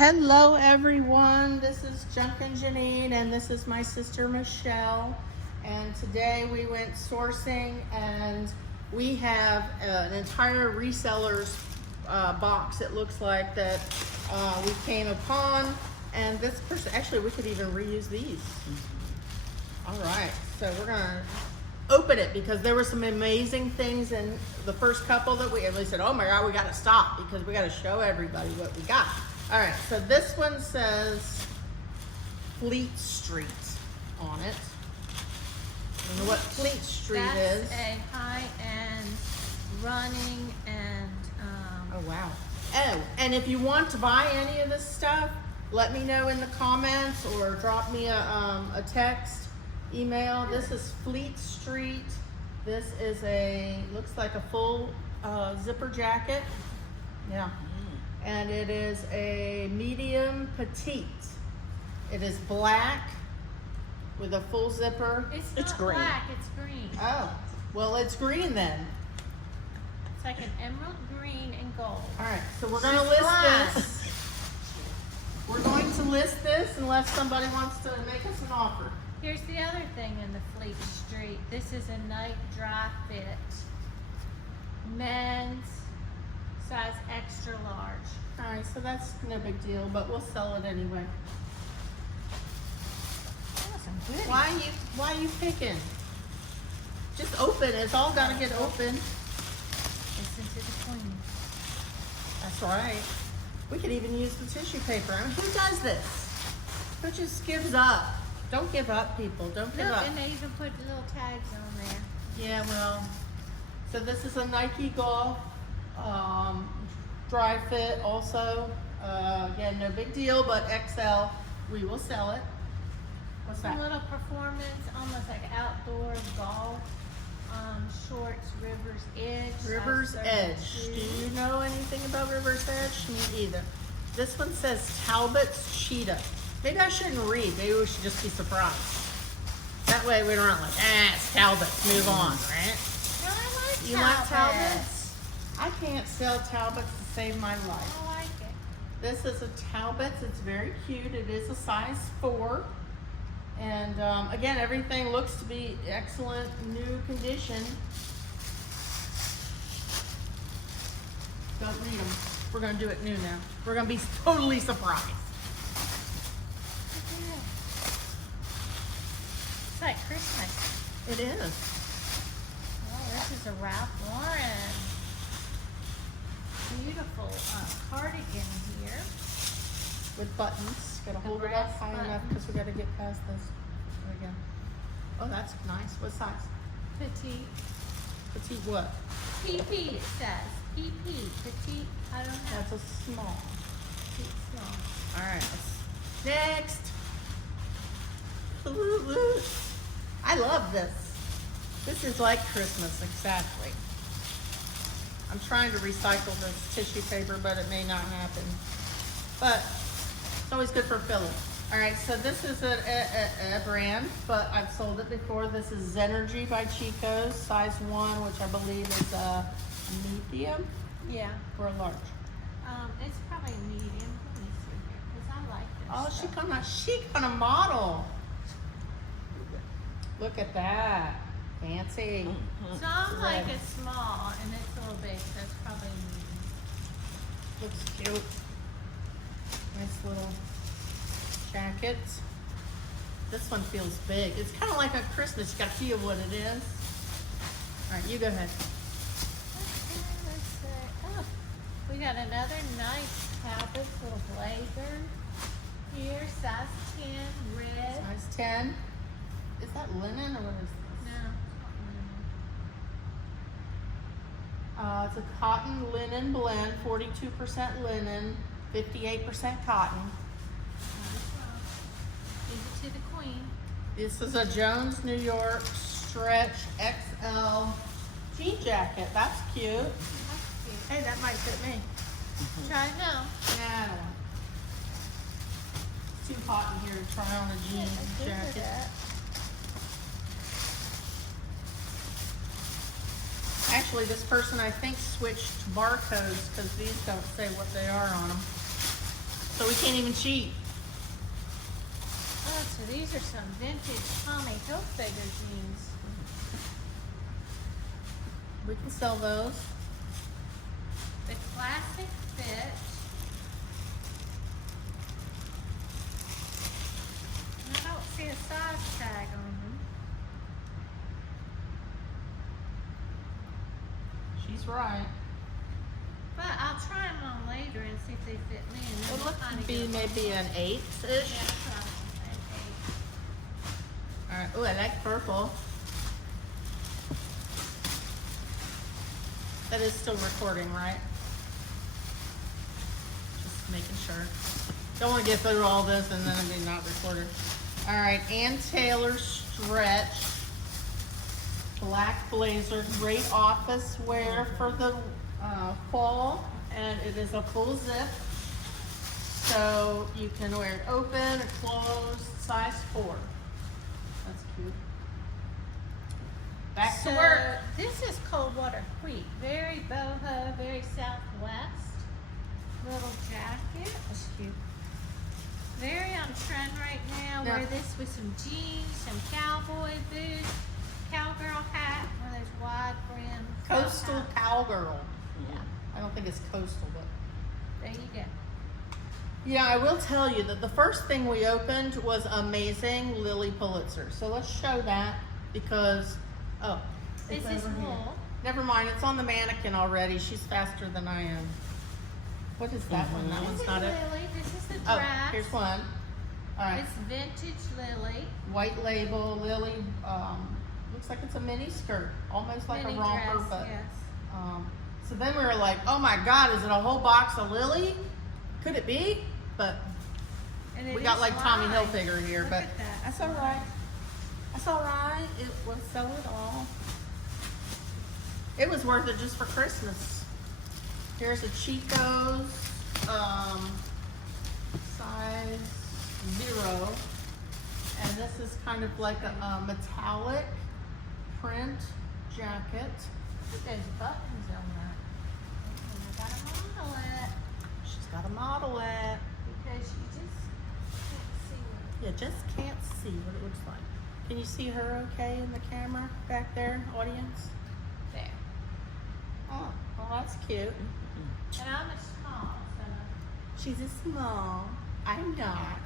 Hello everyone, this is JunkinJeanine and this is my sister Michelle, and today we went sourcing and we have an entire reseller's box, it looks like, that we came upon, and this person, actually we could even reuse these. All right, so we're gonna open it because there were some amazing things in the first couple that we said, oh my God, we gotta stop because we gotta show everybody what we got. All right, so this one says Fleet Street on it. You know what Fleet Street is? That's a high-end running and oh wow. Oh, and if you want to buy any of this stuff, let me know in the comments or drop me a text, email. This is Fleet Street. This is looks like a full zipper jacket. Yeah. And it is a medium petite. It is black with a full zipper. it's not green. black, it's green. Oh, well it's green then. It's like an emerald green and gold. All right, so we're gonna list this. We're going to list this unless somebody wants to make us an offer. Here's the other thing in the Fleet Street. This is a night dry fit. Men's size extra large. All right, so that's no big deal, but we'll sell it anyway. That was some goodies. Why are you picking? Just open. It's all got to get open. Listen to the queen. That's right. We could even use the tissue paper. I mean, who does this? Who just gives up? Don't give up, people. Don't give Look, up. and they even put little tags on there. Yeah, well, so this is a Nike Golf dry fit also. Again, no big deal, but XL, we will sell it. What's Some that? little performance, almost like outdoor golf shorts, River's Edge. size River's Edge. 32. Do you know anything about River's Edge? Me either. This one says Talbot's Cheetah. Maybe I shouldn't read. Maybe we should just be surprised. That way we don't like, it's Talbot's, move on, right? No, I like You like Talbot's? I can't sell Talbot's to save my life. I like it. This is a Talbot's. It's very cute. It is a size 4. And again, everything looks to be excellent, new condition. Don't read them. We're going to do it new now. We're going to be totally surprised. It's like Christmas. It is. Oh, this is a Ralph Lauren. Beautiful cardigan here. With buttons. Got to hold it up brass high enough buttons. because we got to get past this. There we go. Oh, that's nice. What size? Petite. Petite what? PP it says. PP. Petite. I don't know. That's a small. Petite small. All right. Next. I love this. This is like Christmas, exactly. I'm trying to recycle this tissue paper, but it may not happen. But it's always good for filling. All right, so this is a brand, but I've sold it before. This is Zenergy by Chico's, size 1, which I believe is a medium Yeah. or a large. It's probably a medium. Let me see here, because I like this. Oh, stuff. she gonna model. Look at that. Fancy. So I'm like a small, and it's a little big, so it's probably a medium. Looks cute. Nice little jackets. This one feels big. It's kind of like a Christmas. You gotta feel what it is. All right, you go ahead. Okay, let's see. Oh, we got another nice Talbot's little blazer here, size 10, red. Size 10. Is that linen or what is this? No, it's not linen. It's a cotton linen blend, 42% linen, 58% cotton. Give it to the queen. This is a Jones, New York stretch XL jean jacket. That's cute. That's cute. Hey, that might fit me. Try it now. Nah, I don't want it. Too hot in here to try on a jean jacket. Actually, this person, I think, switched barcodes because these don't say what they are on them. So we can't even cheat. Oh, so these are some vintage Tommy Hilfiger jeans. We can sell those. The classic fit. I don't see a size tag on them. She's right. But I'll try them on later and see if they fit me. And then It we'll looks kinda to be get- maybe an 8-ish. Yeah, that's what I was gonna say, All right. Oh, I like purple. That is still recording, right? Just making sure. Don't want to get through all this and then it be not recorded. All right, Ann Taylor stretch. Black blazer, great office wear for the fall, and it is a full zip. So you can wear it open or closed, size 4. That's cute. Back to work. This is Coldwater Creek. Very boho, very southwest. Little jacket. That's cute. Very on trend right now. Yeah. Wear this with some jeans, some cowboy boots, cowgirl hat, one of those wide brim. Coastal hats. cowgirl. Yeah. I don't think it's coastal, but. There you go. Yeah, I will tell you that the first thing we opened was amazing Lilly Pulitzer. So let's show that because, oh, it's This is over here. wool. Never mind, it's on the mannequin already. She's faster than I am. What is that one? That This one's is not it. Lily. This is the Oh, dress. here's one. All right, It's vintage Lily. white label, Lilly. Looks like it's a mini skirt, almost like Mini a romper, dress, but. yes. So then we were like, oh my God, is it a whole box of Lilly? Could it be? But And it we got is like Tommy lined. Hilfiger here, Look but at that. that's all right. That's all right. It was so it all. It was worth it just for Christmas. Here's a Chico's size 0, and this is kind of like a metallic print jacket. Look at those buttons on that. And I gotta model it She's got to model it. because you just can't see what. You just can't see what it looks like. Can you see her okay in the camera back there, audience? There. Oh, well that's cute. And I'm a small, so She's a small. I'm not.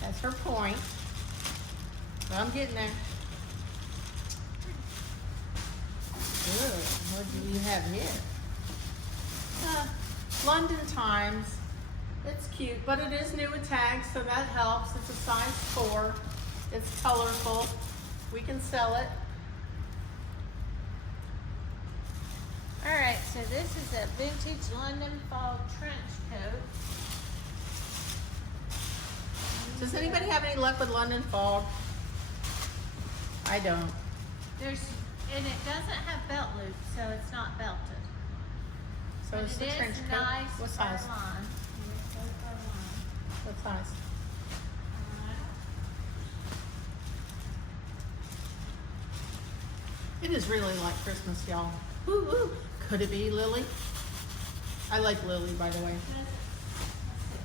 That's her point. But I'm getting there. Good. What do you have here? London Times. It's cute, but it is new with tags, so that helps. It's a size 4. It's colorful. We can sell it. all right, so this is a vintage London fall trench coat. Does anybody have any luck with London Fog? I don't. And it doesn't have belt loops, so it's not belted. So But it's it the is trench coat. nice What for size? line. Yes, those are line. What size? It is really like Christmas, y'all. Woo woo. Could it be Lily? I like Lily, by the way.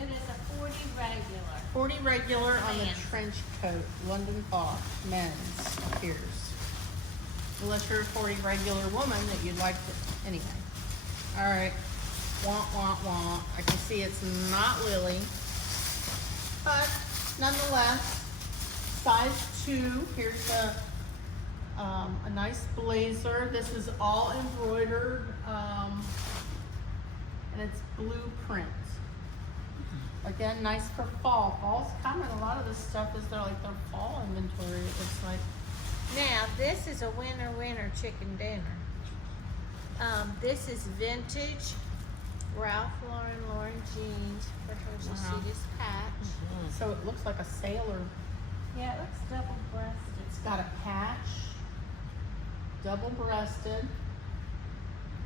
It is a 40 regular. 40 regular on the Men's. trench coat. London Fog. Men's. Appears. Unless you're a 40 regular woman that you'd like to. Anyway. Alright. Wah, wah, wah. I can see it's not Lily. But nonetheless, size 2. Here's a nice blazer. This is all embroidered, and it's blue print. Again, nice for fall. Fall's coming. A lot of this stuff is their fall inventory. It looks like. Now, this is a winter chicken dinner. This is vintage Ralph Lauren jeans for her to Wow. see this patch. So it looks like a sailor. Yeah, it looks double-breasted. It's got a patch, double-breasted.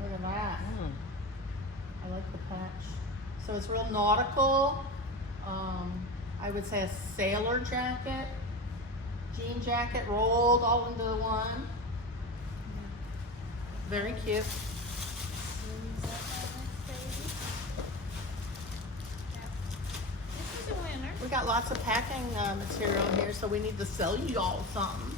Look at that. I like the patch. So it's real nautical. I would say a sailor jacket, jean jacket rolled all into one. Very cute. Sleeves up on this baby. got lots of packing material here, so we need to sell you all something.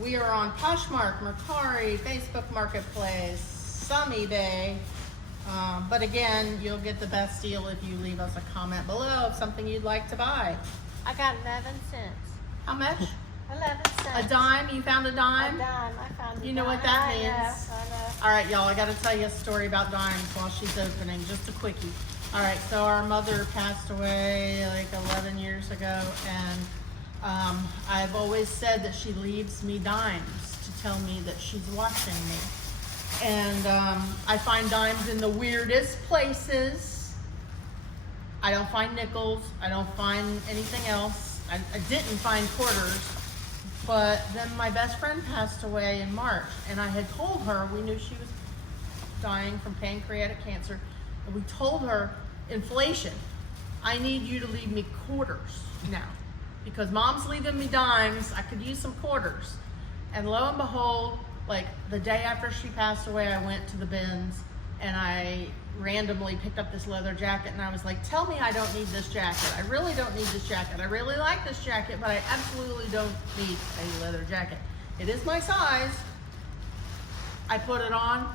We are on Poshmark, Mercari, Facebook Marketplace, some eBay. But again, you'll get the best deal if you leave us a comment below of something you'd like to buy. I got 11 cents. How much? 11 cents. A dime? You found a dime? A dime. I found a dime. You know what that means? I know. All right, y'all, I gotta tell you a story about dimes while she's opening, just a quickie. All right, so our mother passed away like 11 years ago, and I've always said that she leaves me dimes to tell me that she's watching me. And I find dimes in the weirdest places. I don't find nickels. I don't find anything else. I didn't find quarters. But then my best friend passed away in March, and I had told her, we knew she was dying from pancreatic cancer, and we told her, inflation, I need you to leave me quarters now, because mom's leaving me dimes, I could use some quarters. And lo and behold, like the day after she passed away, I went to the bins and I randomly picked up this leather jacket, and I was like, tell me I don't need this jacket. I really don't need this jacket. I really like this jacket, but I absolutely don't need a leather jacket. It is my size. I put it on,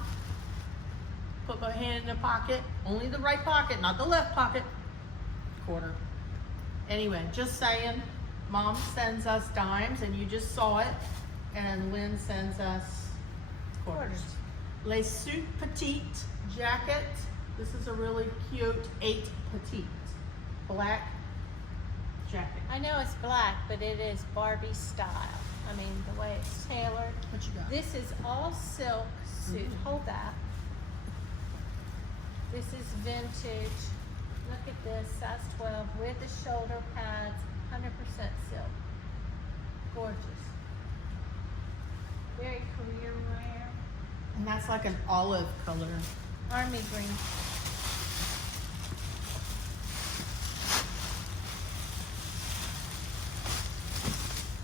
put my hand in the pocket, only the right pocket, not the left pocket, quarter. Anyway, just saying, mom sends us dimes, and you just saw it, and Lynn sends us quarters. Les Suit Petite jacket. This is a really cute 8 petite black jacket. I know it's black, but it is Barbie style. I mean, the way it's tailored. What you got? This is all silk suit. Hold that. This is vintage. Look at this, size 12 with the shoulder pads, 100% silk. Gorgeous. Very career wear. And that's like an olive color. Army green.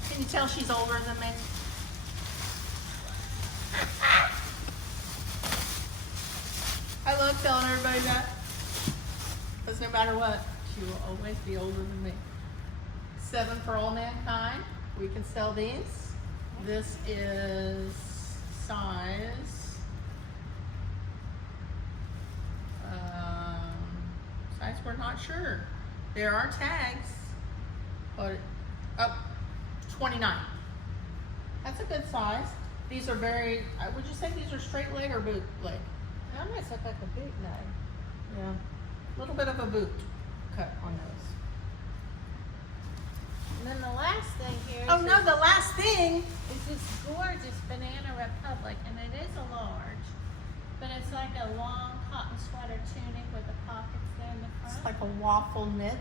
Can you tell she's older than me? I love telling everybody that, because no matter what, she will always be older than me. 7 for All Mankind. We can sell these. This is size we're not sure. There are tags, but up 29. That's a good size. These are very, would you say these are straight leg or boot leg? They almost look like a boot leg. Yeah, a little bit of a boot cut on those. And then the last thing here Oh no, the last thing. is this gorgeous Banana Republic, and it is a large, but it's like a long cotton sweater tunic with the pockets there in the front. It's like a waffle knit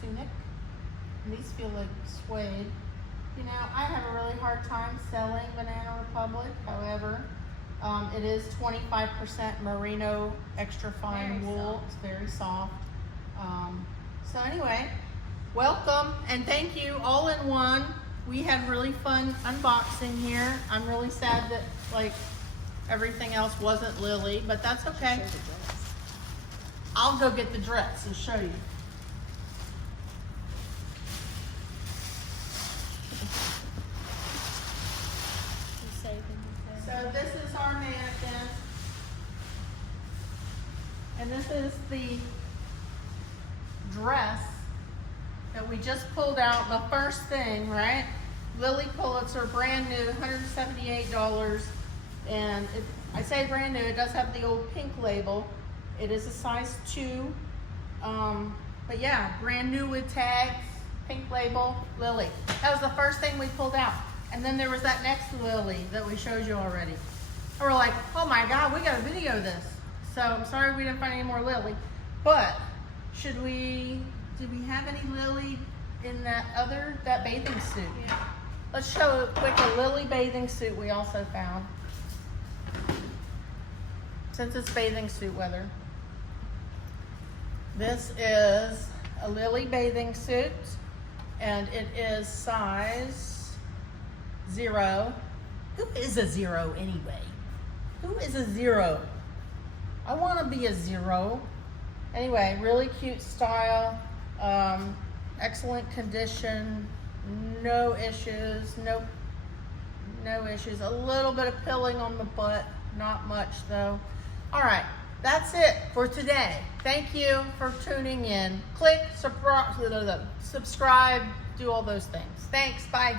tunic. And these feel like suede. You know, I have a really hard time selling Banana Republic. However, it is 25% merino extra fine Very wool. soft. It's very soft. So anyway, welcome and thank you all in one. We had really fun unboxing here. I'm really sad that like everything else wasn't Lilly, but that's okay. I'll go get the dress and show you. So this is our mannequin. And this is the dress that we just pulled out, the first thing, right? Lilly Pulitzer, brand new, $178. And I say brand new, it does have the old pink label. It is a size 2. But yeah, brand new with tags, pink label, Lilly. That was the first thing we pulled out. And then there was that next Lilly that we showed you already. And we're like, oh my God, we gotta video this. So I'm sorry we didn't find any more Lilly. But did we have any Lilly in that bathing suit? Yeah. Let's show a quick a Lilly bathing suit we also found. Since it's bathing suit weather. This is a Lilly bathing suit, and it is size 0. Who is a 0 anyway? Who is a 0? I want to be a 0. Anyway, really cute style, excellent condition, no issues, no issues. A little bit of pilling on the butt, not much though. All right, that's it for today. Thank you for tuning in. Click subscribe, do all those things. Thanks, bye.